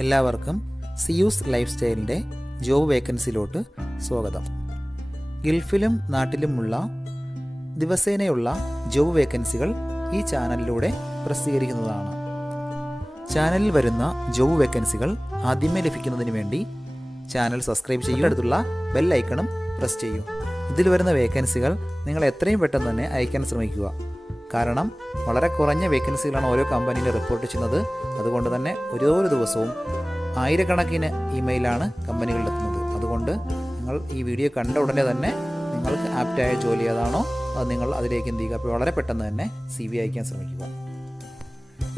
എല്ലാവർക്കും Zeus life സ്റ്റൈലിൻ്റെ job വേക്കൻസിയിലോട്ട് സ്വാഗതം. ഗൾഫിലും നാട്ടിലുമുള്ള ദിവസേനയുള്ള job വേക്കൻസികൾ ഈ ചാനലിലൂടെ പ്രസിദ്ധീകരിക്കുന്നതാണ്. ചാനലിൽ വരുന്ന ജോബ് വേക്കൻസികൾ ആദ്യമേ ലഭിക്കുന്നതിന് വേണ്ടി ചാനൽ സബ്സ്ക്രൈബ് ചെയ്യുക, അടുത്തുള്ള ബെൽ ഐക്കണും പ്രസ് ചെയ്യൂ. ഇതിൽ വരുന്ന വേക്കൻസികൾ നിങ്ങൾ എത്രയും പെട്ടെന്ന് തന്നെ അയക്കാൻ ശ്രമിക്കുക. കാരണം വളരെ കുറഞ്ഞ വേക്കൻസികളാണ് ഓരോ കമ്പനിയിൽ റിപ്പോർട്ട് ചെയ്യുന്നത്. അതുകൊണ്ട് തന്നെ ഓരോ ദിവസവും ആയിരക്കണക്കിന് ഇമെയിലാണ് കമ്പനികളിലെത്തുന്നത്. അതുകൊണ്ട് നിങ്ങൾ ഈ വീഡിയോ കണ്ട ഉടനെ തന്നെ നിങ്ങൾക്ക് ആപ്റ്റായ ജോലി ഏതാണോ അത് നിങ്ങൾ അതിലേക്ക് എന്ത് ചെയ്യുക, അപ്പോൾ വളരെ പെട്ടെന്ന് തന്നെ CV അയക്കാൻ ശ്രമിക്കുക.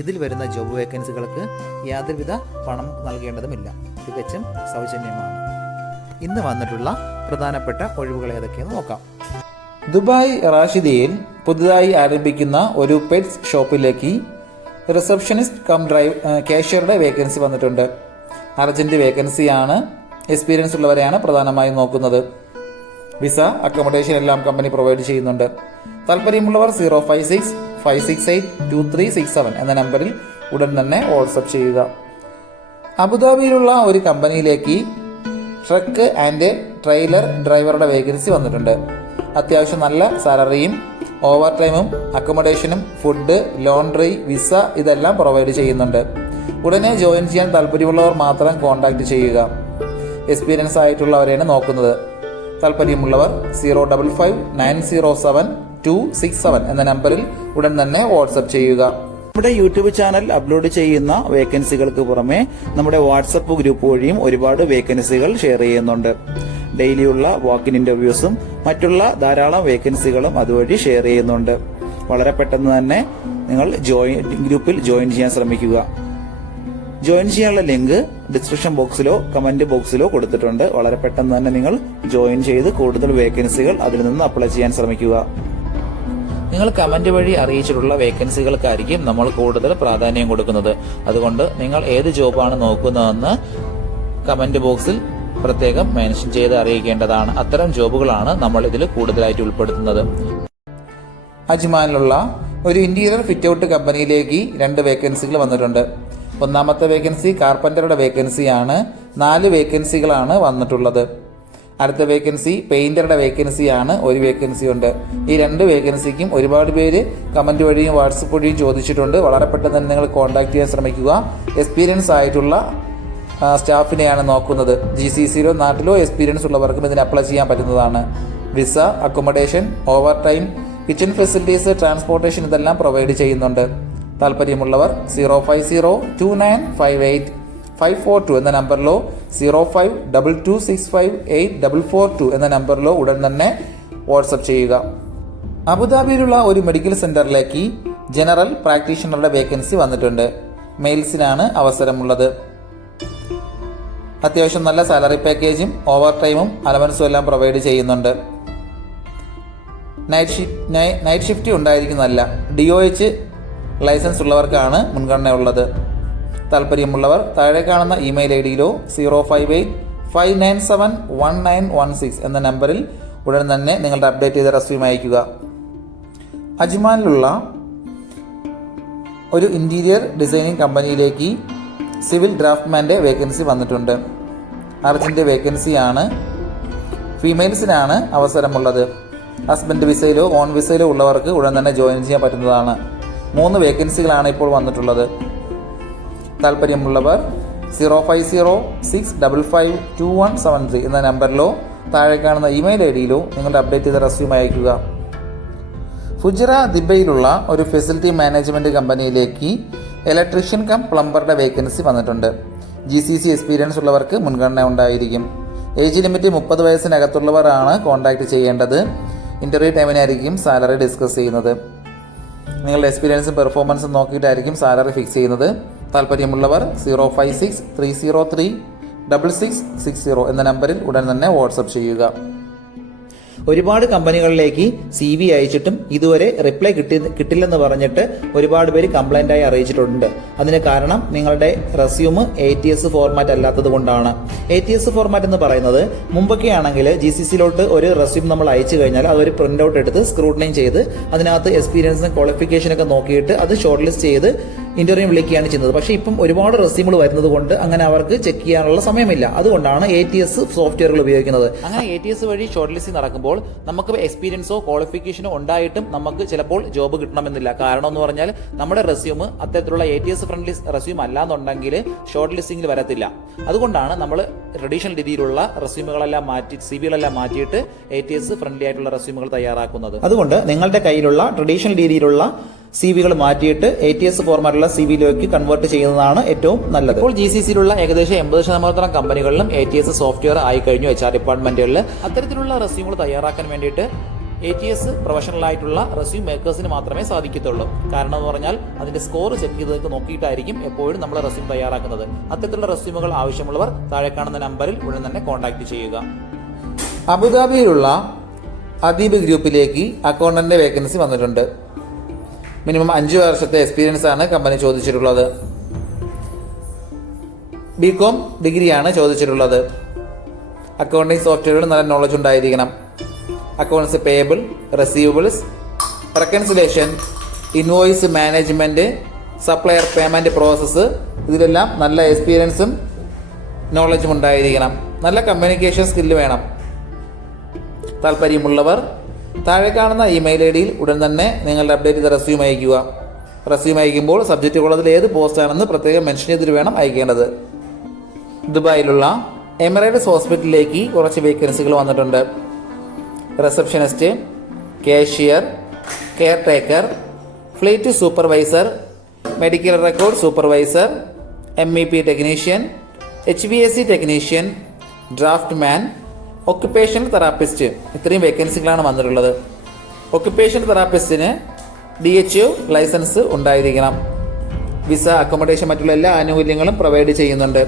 ഇതിൽ വരുന്ന ജോബ് വേക്കൻസികൾക്ക് യാതൊരുവിധ പണം നൽകേണ്ടതുമില്ല, തികച്ചും സൗജന്യമാണ്. ഇന്ന് വന്നിട്ടുള്ള പ്രധാനപ്പെട്ട ഒഴിവുകൾ ഏതൊക്കെയെന്ന് നോക്കാം. ദുബായ് റാഷിദയിൽ പുതുതായി ആരംഭിക്കുന്ന ഒരു പെറ്റ്സ് ഷോപ്പിലേക്ക് റിസപ്ഷനിസ്റ്റ് കം കാഷ്യറുടെ വേക്കൻസി വന്നിട്ടുണ്ട്. അർജന്റ് വേക്കൻസിയാണ്. എക്സ്പീരിയൻസ് ഉള്ളവരെയാണ് പ്രധാനമായും നോക്കുന്നത്. വിസ, അക്കോമഡേഷൻ എല്ലാം കമ്പനി പ്രൊവൈഡ് ചെയ്യുന്നുണ്ട്. താല്പര്യമുള്ളവർ 056-568-2367 എന്ന നമ്പറിൽ ഉടൻ തന്നെ വാട്സപ്പ് ചെയ്യുക. അബുദാബിയിലുള്ള ഒരു കമ്പനിയിലേക്ക് ട്രക്ക് ആൻഡ് ട്രെയിലർ ഡ്രൈവറുടെ വേക്കൻസി വന്നിട്ടുണ്ട്. അത്യാവശ്യം നല്ല സാലറിയും ഓവർ ടൈമും അക്കോമഡേഷനും ഫുഡ്, ലോണ്ടറി, വിസ ഇതെല്ലാം പ്രൊവൈഡ് ചെയ്യുന്നുണ്ട്. ഉടനെ ജോയിൻ ചെയ്യാൻ താല്പര്യമുള്ളവർ മാത്രം കോൺടാക്ട് ചെയ്യുക. എക്സ്പീരിയൻസ് ആയിട്ടുള്ളവരെയാണ് നോക്കുന്നത്. താല്പര്യമുള്ളവർ 055-907-267 എന്ന നമ്പറിൽ ഉടൻ തന്നെ വാട്സപ്പ് ചെയ്യുക. നമ്മുടെ യൂട്യൂബ് ചാനൽ അപ്ലോഡ് ചെയ്യുന്ന വേക്കൻസികൾക്ക് പുറമെ നമ്മുടെ വാട്സപ്പ് ഗ്രൂപ്പ് വഴിയും ഒരുപാട് വേക്കൻസികൾ ഷെയർ ചെയ്യുന്നുണ്ട്. ഡെയിലിയുള്ള വാക്കിൻ ഇന്റർവ്യൂസും മറ്റുള്ള ധാരാളം വേക്കൻസികളും അതുവഴി ഷെയർ ചെയ്യുന്നുണ്ട്. വളരെ പെട്ടെന്ന് തന്നെ നിങ്ങൾ ഗ്രൂപ്പിൽ ജോയിൻ ചെയ്യാൻ ശ്രമിക്കുക. ജോയിൻ ചെയ്യാനുള്ള ലിങ്ക് ഡിസ്ക്രിപ്ഷൻ ബോക്സിലോ കമന്റ് ബോക്സിലോ കൊടുത്തിട്ടുണ്ട്. വളരെ പെട്ടെന്ന് തന്നെ നിങ്ങൾ ജോയിൻ ചെയ്ത് കൂടുതൽ വേക്കൻസികൾ അതിൽ നിന്ന് അപ്ലൈ ചെയ്യാൻ ശ്രമിക്കുക. നിങ്ങൾ കമന്റ് വഴി അറിയിച്ചിട്ടുള്ള വേക്കൻസികൾക്കായിരിക്കും നമ്മൾ കൂടുതൽ പ്രാധാന്യം കൊടുക്കുന്നത്. അതുകൊണ്ട് നിങ്ങൾ ഏത് ജോബാണ് നോക്കുന്നതെന്ന് കമന്റ് ബോക്സിൽ പ്രത്യേകം മെൻഷൻ ചെയ്ത് അറിയിക്കേണ്ടതാണ്. അത്തരം ജോബുകളാണ് നമ്മൾ ഇതിൽ കൂടുതലായിട്ട് ഉൾപ്പെടുത്തുന്നത്. അജ്മാനിലുള്ള ഒരു ഇന്റീരിയർ ഫിറ്റ് ഔട്ട് കമ്പനിയിലേക്ക് 2 വേക്കൻസികൾ വന്നിട്ടുണ്ട്. ഒന്നാമത്തെ വേക്കൻസി കാർപ്പന്ററുടെ വേക്കൻസിയാണ്. 4 വേക്കൻസികളാണ് വന്നിട്ടുള്ളത്. അടുത്ത വേക്കൻസി പെയിന്ററുടെ വേക്കൻസിയാണ്. 1 വേക്കൻസി ഉണ്ട്. ഈ 2 വേക്കൻസിക്കും ഒരുപാട് പേര് കമന്റ് വഴിയും വാട്സപ്പ് വഴിയും ചോദിച്ചിട്ടുണ്ട്. വളരെ പെട്ടെന്ന് തന്നെ നിങ്ങൾ കോൺടാക്ട് ചെയ്യാൻ ശ്രമിക്കുക. എക്സ്പീരിയൻസ് ആയിട്ടുള്ള സ്റ്റാഫിനെയാണ് നോക്കുന്നത്. GCCയിലോ നാട്ടിലോ എക്സ്പീരിയൻസ് ഉള്ളവർക്കും ഇതിന് അപ്ലൈ ചെയ്യാൻ പറ്റുന്നതാണ്. Visa, accommodation, over time, kitchen facilities, transportation ഇതെല്ലാം പ്രൊവൈഡ് ചെയ്യുന്നുണ്ട്. താല്പര്യമുള്ളവർ 050-2958-542 എന്ന നമ്പറിലോ 0522658442 എന്ന നമ്പറിലോ ഉടൻ തന്നെ വാട്സപ്പ് ചെയ്യുക. അബുദാബിയിലുള്ള ഒരു മെഡിക്കൽ സെന്ററിലേക്ക് ജനറൽ പ്രാക്ടീഷണറുടെ വേക്കൻസി വന്നിട്ടുണ്ട്. മെയിൽസിനാണ് അവസരമുള്ളത്. അത്യാവശ്യം നല്ല സാലറി പാക്കേജും ഓവർ ടൈമും അലവൻസും എല്ലാം പ്രൊവൈഡ് ചെയ്യുന്നുണ്ട്. നൈറ്റ് ഷിഫ്റ്റ് ഉണ്ടായിരിക്കുന്നതല്ല. DOH ലൈസൻസ് ഉള്ളവർക്കാണ് മുൻഗണനയുള്ളത്. താല്പര്യമുള്ളവർ താഴെ കാണുന്ന ഇമെയിൽ IDയിലോ 058-597-1916 എന്ന നമ്പറിൽ ഉടൻ തന്നെ നിങ്ങളുടെ അപ്ഡേറ്റ് ചെയ്ത റെസ്യൂം അയയ്ക്കുക. അജ്മാനിലുള്ള ഒരു ഇന്റീരിയർ ഡിസൈനിങ് കമ്പനിയിലേക്ക് സിവിൽ ഡ്രാഫ്റ്റ്മാൻ്റെ വേക്കൻസി വന്നിട്ടുണ്ട്. അർജന്റ് വേക്കൻസിയാണ്. ഫീമെയിൽസിനാണ് അവസരമുള്ളത്. ഹസ്ബൻഡ് വിസയിലോ ഓൺ വിസയിലോ ഉള്ളവർക്ക് ഉടൻ തന്നെ ജോയിൻ ചെയ്യാൻ പറ്റുന്നതാണ്. 3 വേക്കൻസികളാണ് ഇപ്പോൾ വന്നിട്ടുള്ളത്. താല്പര്യമുള്ളവർ 050-655-2173 എന്ന നമ്പറിലോ താഴെ കാണുന്ന ഇമെയിൽ IDയിലോ നിങ്ങളുടെ അപ്ഡേറ്റ് ചെയ്ത റെസ്യൂം അയയ്ക്കുക. ഫുജറ ദുബൈയിലുള്ള ഒരു ഫെസിലിറ്റി മാനേജ്മെന്റ് കമ്പനിയിലേക്ക് ഇലക്ട്രീഷ്യൻ കം പ്ലംബറുടെ വേക്കൻസി വന്നിട്ടുണ്ട്. GCC എക്സ്പീരിയൻസ് ഉള്ളവർക്ക് മുൻഗണന ഉണ്ടായിരിക്കും. ഏജ് ലിമിറ്റ് 30 വയസ്സിനകത്തുള്ളവരാണ് കോൺടാക്ട് ചെയ്യേണ്ടത്. ഇന്റർവ്യൂ ടൈമിനായിരിക്കും സാലറി ഡിസ്കസ് ചെയ്യുന്നത്. നിങ്ങളുടെ എക്സ്പീരിയൻസും പെർഫോമൻസും നോക്കിയിട്ടായിരിക്കും സാലറി ഫിക്സ് ചെയ്യുന്നത്. താല്പര്യമുള്ളവർ 056-303-6660 എന്ന നമ്പറിൽ ഉടൻ തന്നെ വാട്സപ്പ് ചെയ്യുക. ഒരുപാട് കമ്പനികളിലേക്ക് CV അയച്ചിട്ടും ഇതുവരെ റിപ്ലൈ കിട്ടില്ലെന്ന് പറഞ്ഞിട്ട് ഒരുപാട് പേര് കംപ്ലൈൻ്റായി അറിയിച്ചിട്ടുണ്ട്. അതിന് കാരണം നിങ്ങളുടെ റെസ്യൂം ATS ഫോർമാറ്റ് അല്ലാത്തത് കൊണ്ടാണ്. ATS ഫോർമാറ്റ് എന്ന് പറയുന്നത് മുമ്പൊക്കെ ആണെങ്കിൽ GCCയിലോട്ട് ഒരു റെസ്യൂം നമ്മൾ അയച്ചു കഴിഞ്ഞാൽ അതൊരു പ്രിന്റ് ഔട്ട് എടുത്ത് സ്ക്രൂട്ടനൈ ചെയ്ത് അതിനകത്ത് എക്സ്പീരിയൻസും ക്വാളിഫിക്കേഷനൊക്കെ നോക്കിയിട്ട് അത് ഷോർട്ട് ലിസ്റ്റ് ചെയ്ത് ഇന്റർവ്യൂ വിളിക്കുകയാണ് ചെയ്യുന്നത്. പക്ഷേ ഇപ്പം ഒരുപാട് റെസ്യൂമുകൾ വരുന്നത് കൊണ്ട് അങ്ങനെ അവർക്ക് ചെക്ക് ചെയ്യാനുള്ള സമയമില്ല. അതുകൊണ്ടാണ് ATS സോഫ്റ്റ്വെയറുകൾ ഉപയോഗിക്കുന്നത്. അങ്ങനെ ATS വഴി ഷോർട്ട് ലിസ്റ്റിംഗ് നടക്കുമ്പോൾ നമുക്ക് എക്സ്പീരിയൻസോ ക്വാളിഫിക്കേഷനോ ഉണ്ടായിട്ടും നമുക്ക് ചിലപ്പോൾ ജോബ് കിട്ടണമെന്നില്ല. കാരണം എന്ന് പറഞ്ഞാൽ നമ്മുടെ റെസ്യൂം അത്തരത്തിലുള്ള ATS ഫ്രണ്ട്ലി റെസ്യൂം അല്ലാന്നുണ്ടെങ്കിൽ ഷോർട്ട് ലിസ്റ്റിംഗിൽ വരത്തില്ല. അതുകൊണ്ടാണ് നമ്മൾ ട്രഡീഷണൽ രീതിയിലുള്ള റെസ്യൂമുകളെല്ലാം മാറ്റി CVകളെല്ലാം മാറ്റിയിട്ട് ATS ഫ്രണ്ട്ലി ആയിട്ടുള്ള റെസ്യൂമുകൾ തയ്യാറാക്കുന്നത്. അതുകൊണ്ട് നിങ്ങളുടെ കയ്യിലുള്ള ട്രഡീഷണൽ രീതിയിലുള്ള CVകൾ മാറ്റിയിട്ട് ATS ഫോർമാറ്റുള്ള CVയിലേക്ക് കൺവേർട്ട് ചെയ്യുന്നതാണ് ഏറ്റവും നല്ലത്. ഇപ്പോൾ GCCയിലുള്ള ഏകദേശം 80% കമ്പനികളിലും ATS സോഫ്റ്റ്വെയർ ആയി കഴിഞ്ഞു. HR ഡിപ്പാർട്ട്മെന്റുകളിൽ അത്തരത്തിലുള്ള റെസ്യൂമുകൾ തയ്യാറാക്കാൻ വേണ്ടിയിട്ട് ATS പ്രൊഫഷണൽ ആയിട്ടുള്ള റെസ്യൂം മേക്കേഴ്സിന് മാത്രമേ സാധിക്കത്തുള്ളൂ. കാരണം എന്ന് പറഞ്ഞാൽ അതിന്റെ സ്കോർ ചെക്ക് ചെയ്ത് നോക്കിയിട്ടായിരിക്കും എപ്പോഴും നമ്മൾ റെസ്യൂം തയ്യാറാക്കുന്നത്. അത്തരത്തിലുള്ള റെസ്യൂമുകൾ ആവശ്യമുള്ളവർ താഴെ കാണുന്ന നമ്പറിൽ ഉടൻ തന്നെ കോൺടാക്ട് ചെയ്യുക. അബുദാബിയിലുള്ള അദീബ് ഗ്രൂപ്പിലേക്ക് അക്കൗണ്ടന്റ് വേക്കൻസി വന്നിട്ടുണ്ട്. മിനിമം 5 വർഷത്തെ എക്സ്പീരിയൻസ് ആണ് കമ്പനി ചോദിച്ചിട്ടുള്ളത്. BCom ഡിഗ്രിയാണ് ചോദിച്ചിട്ടുള്ളത്. അക്കൗണ്ടിംഗ് സോഫ്റ്റ്വെയറിൽ നല്ല നോളജ് ഉണ്ടായിരിക്കണം. Accounts payable, receivables, reconciliation, invoice management, supplier payment process, ഇതിലെല്ലാം നല്ല എക്സ്പീരിയൻസും നോളജും ഉണ്ടായിരിക്കണം. നല്ല കമ്മ്യൂണിക്കേഷൻ സ്കില്ല് വേണം. താല്പര്യമുള്ളവർ താഴെ കാണുന്ന ഇമെയിൽ ID ഉടൻ തന്നെ നിങ്ങളുടെ അപ്ഡേറ്റ് ചെയ്ത റെസ്യൂം അയയ്ക്കുക. റെസ്യൂം അയക്കുമ്പോൾ സബ്ജക്റ്റ് ഉള്ളതിൽ ഏത് പോസ്റ്റാണെന്ന് പ്രത്യേകം മെൻഷൻ ചെയ്തിട്ട് വേണം അയക്കേണ്ടത്. ദുബായിലുള്ള എമിറേറ്റ്സ് ഹോസ്പിറ്റലിലേക്ക് കുറച്ച് വേക്കൻസികൾ വന്നിട്ടുണ്ട്. Receptionist, cashier, care taker, fleet supervisor, medical record supervisor, MEP technician, HVAC technician, draft man, occupational therapist, ഇത്രയും വേക്കൻസികളാണ് വന്നിട്ടുള്ളത്. ഒക്യുപ്പേഷണൽ തെറാപ്പിസ്റ്റിന് DHO ലൈസൻസ് ഉണ്ടായിരിക്കണം. വിസ, അക്കോമഡേഷൻ, മറ്റുള്ള എല്ലാ ആനുകൂല്യങ്ങളും പ്രൊവൈഡ് ചെയ്യുന്നുണ്ട്.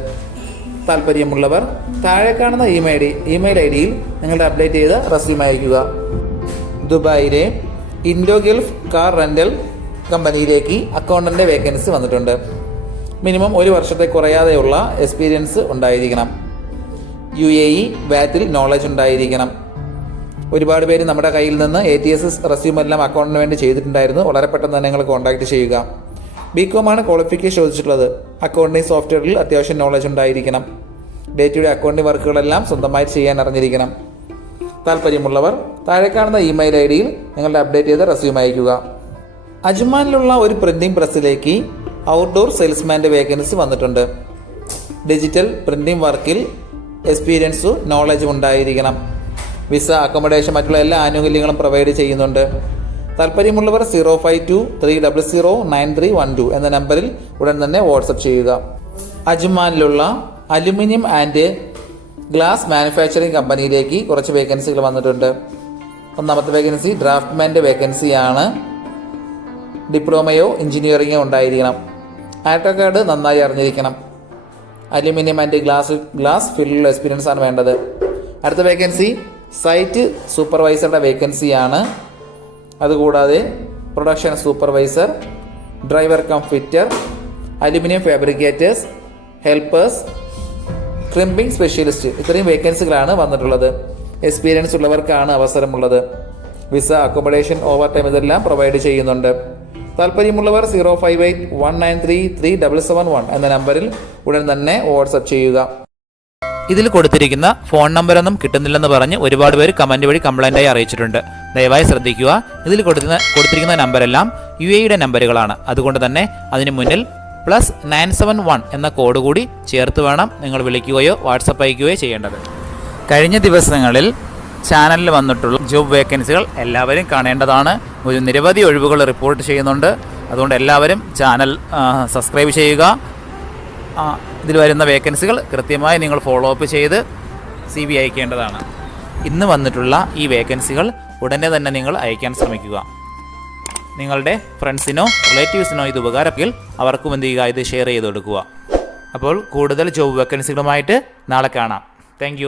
താല്പര്യമുള്ളവർ താഴെ കാണുന്ന ഇമെയിൽ ID നിങ്ങളുടെ അപ്ഡേറ്റ് ചെയ്ത് റെസ്യൂം അയയ്ക്കുക. ദുബായിലെ ഇൻഡോ ഗൾഫ് കാർ റെന്റൽ കമ്പനിയിലേക്ക് അക്കൗണ്ടന്റ് വേക്കൻസി വന്നിട്ടുണ്ട്. മിനിമം 1 വർഷത്തെ കുറയാതെയുള്ള എക്സ്പീരിയൻസ് ഉണ്ടായിരിക്കണം. UAE വാറ്റിൽ നോളജ് ഉണ്ടായിരിക്കണം. ഒരുപാട് പേര് നമ്മുടെ കയ്യിൽ നിന്ന് ATS റെസ്യൂം എല്ലാം അക്കൗണ്ടിന് വേണ്ടി ചെയ്തിട്ടുണ്ടായിരുന്നു. വളരെ പെട്ടെന്ന് തന്നെ നിങ്ങൾ കോൺടാക്ട് ചെയ്യുക. BCom ആണ് ക്വാളിഫിക്കേഷൻ ചോദിച്ചിട്ടുള്ളത്. അക്കൗണ്ടിംഗ് സോഫ്റ്റ്വെയറിൽ അത്യാവശ്യം നോളജ് ഉണ്ടായിരിക്കണം. ഡേ ടു ഡേ അക്കൗണ്ടിംഗ് വർക്കുകളെല്ലാം സ്വന്തമായി ചെയ്യാൻ അറിഞ്ഞിരിക്കണം. താല്പര്യമുള്ളവർ താഴെ കാണുന്ന ഇമെയിൽ ID നിങ്ങളുടെ അപ്ഡേറ്റ് ചെയ്ത് റെസ്യൂം അയയ്ക്കുക. അജ്മാനിലുള്ള ഒരു പ്രിന്റിംഗ് പ്രസ്സിലേക്ക് ഔട്ട്ഡോർ സെയിൽസ്മാൻ്റെ വേക്കൻസി വന്നിട്ടുണ്ട്. ഡിജിറ്റൽ പ്രിന്റിംഗ് വർക്കിൽ എക്സ്പീരിയൻസും നോളജും ഉണ്ടായിരിക്കണം. വിസ, അക്കോമഡേഷൻ, മറ്റുള്ള എല്ലാ ആനുകൂല്യങ്ങളും പ്രൊവൈഡ് ചെയ്യുന്നുണ്ട്. താല്പര്യമുള്ളവർ 052-300-9312 എന്ന നമ്പറിൽ ഉടൻ തന്നെ വാട്സപ്പ് ചെയ്യുക. അജ്മാനിലുള്ള അലുമിനിയം ആൻഡ് ഗ്ലാസ് മാനുഫാക്ചറിംഗ് കമ്പനിയിലേക്ക് കുറച്ച് വേക്കൻസികൾ വന്നിട്ടുണ്ട്. ഒന്നാമത്തെ വേക്കൻസി ഡ്രാഫ്റ്റ്മാൻ്റെ വേക്കൻസിയാണ്. ഡിപ്ലോമയോ എഞ്ചിനീയറിങ്ങോ ഉണ്ടായിരിക്കണം. ആറ്റോകാർഡ് നന്നായി അറിഞ്ഞിരിക്കണം. അലുമിനിയം ആൻഡ് ഗ്ലാസ് ഫീൽഡിലുള്ള എക്സ്പീരിയൻസ് ആണ് വേണ്ടത്. അടുത്ത വേക്കൻസി സൈറ്റ് സൂപ്പർവൈസറുടെ വേക്കൻസിയാണ്. അതുകൂടാതെ production supervisor, driver cum fitter, aluminium fabricators, helpers, crimping specialist, ഇത്രയും വേക്കൻസികളാണ് വന്നിട്ടുള്ളത്. എക്സ്പീരിയൻസ് ഉള്ളവർക്കാണ് അവസരമുള്ളത്. വിസ, അക്കോമഡേഷൻ, ഓവർ ടൈം ഇതെല്ലാം പ്രൊവൈഡ് ചെയ്യുന്നുണ്ട്. താല്പര്യമുള്ളവർ 058-193-3771 എന്ന നമ്പറിൽ ഉടൻ തന്നെ വാട്സപ്പ് ചെയ്യുക. ഇതിൽ കൊടുത്തിരിക്കുന്ന ഫോൺ നമ്പറൊന്നും കിട്ടുന്നില്ലെന്ന് പറഞ്ഞ് ഒരുപാട് പേര് കമന്റ് വഴി കംപ്ലൈന്റായി അറിയിച്ചിട്ടുണ്ട്. ദയവായി ശ്രദ്ധിക്കുക. ഇതിൽ കൊടുത്തിരിക്കുന്ന നമ്പരെല്ലാം UAE നമ്പറുകളാണ്. അതുകൊണ്ട് തന്നെ അതിന് മുന്നിൽ +971 എന്ന കോഡ് കൂടി ചേർത്ത് വേണം നിങ്ങൾ വിളിക്കുകയോ വാട്സപ്പ് അയക്കുകയോ ചെയ്യേണ്ടത്. കഴിഞ്ഞ ദിവസങ്ങളിൽ ചാനലിൽ വന്നിട്ടുള്ള ജോബ് വേക്കൻസികൾ എല്ലാവരും കാണേണ്ടതാണ്. ഒരു നിരവധി ഒഴിവുകൾ റിപ്പോർട്ട് ചെയ്യുന്നുണ്ട്. അതുകൊണ്ട് എല്ലാവരും ചാനൽ സബ്സ്ക്രൈബ് ചെയ്യുക. ഇതിൽ വരുന്ന വേക്കൻസികൾ കൃത്യമായി നിങ്ങൾ ഫോളോ അപ്പ് ചെയ്ത് CV അയക്കേണ്ടതാണ്. ഇന്ന് വന്നിട്ടുള്ള ഈ വേക്കൻസികൾ ഉടനെ തന്നെ നിങ്ങൾ അയക്കാൻ ശ്രമിക്കുക. നിങ്ങളുടെ ഫ്രണ്ട്സിനോ റിലേറ്റീവ്സിനോ ഇത് ഉപകാരമെങ്കിൽ അവർക്കും എന്ത് ചെയ്യുക, ഇത് ഷെയർ ചെയ്ത് കൊടുക്കുക. അപ്പോൾ കൂടുതൽ ജോബ് വേക്കൻസികളുമായിട്ട് നാളെ കാണാം. താങ്ക്